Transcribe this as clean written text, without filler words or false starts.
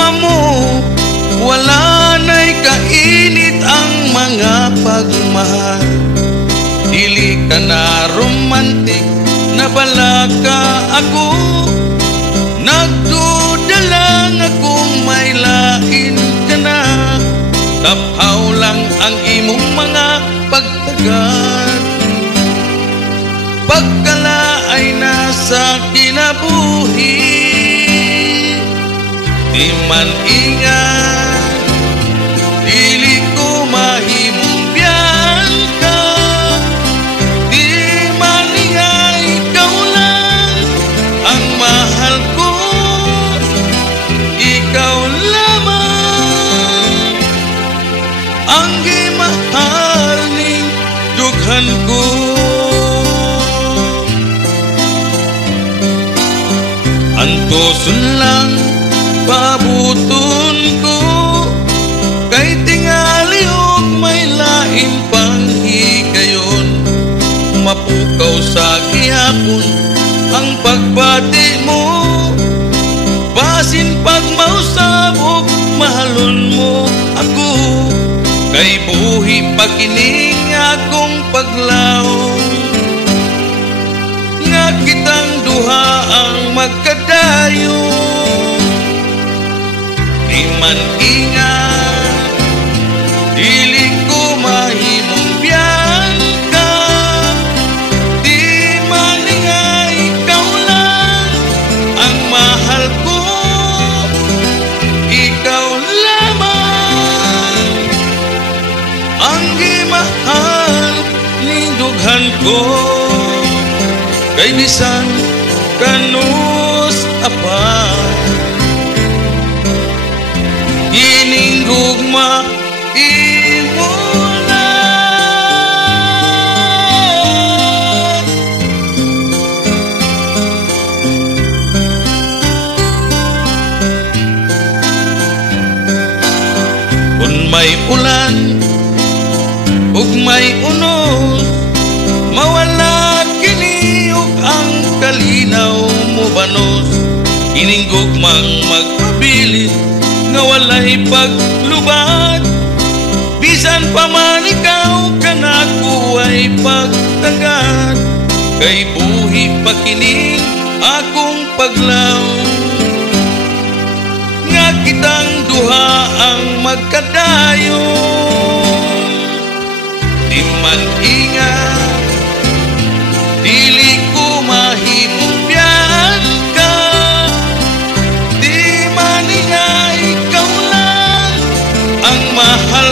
gugma mo, wala na'y kainit ang mga pagmahal. Dili ka na romantik, nabalaka ako. Nagduda lang akong may lain ka na. Taphaw lang ang imong mga pagtagad. Pagkala ay nasa kinabuhi, di man ingat, dili ko mahimong biyan ka. Di man ingay, ikaw lang ang mahal ko. Ikaw lamang ang gimahal ning dughan ko. Antoson lang pabuton ko, kay tingali og may lain pang higayon. Mapukaw sa gihapon ang pagbati mo, basin pag mausabog mahalon mo ako. Kay buhi pakining akong paglaom, nga kitang duha ang magkadayon. Di man ingat, dili ko mahimong biyan ka. Di man ingay, ikaw lang ang mahal ko. Ikaw lamang ang gimahal ning dughan ko. Kay bisan kanus apa, ining gugma imo na. Kung may ulan ug may unos, mawala kini ug ang kalinaw mo banos. Ining gugmang magpabilin nga walay paglubad, bisan pa man ikaw kanako ay pagtagad. Kay buhi pa kining akong paglaw, nga kitang duha ang magkadayon. Di man ingat, dili ko mahimong biyan ka. Di man ingay, ikaw lang ang mahal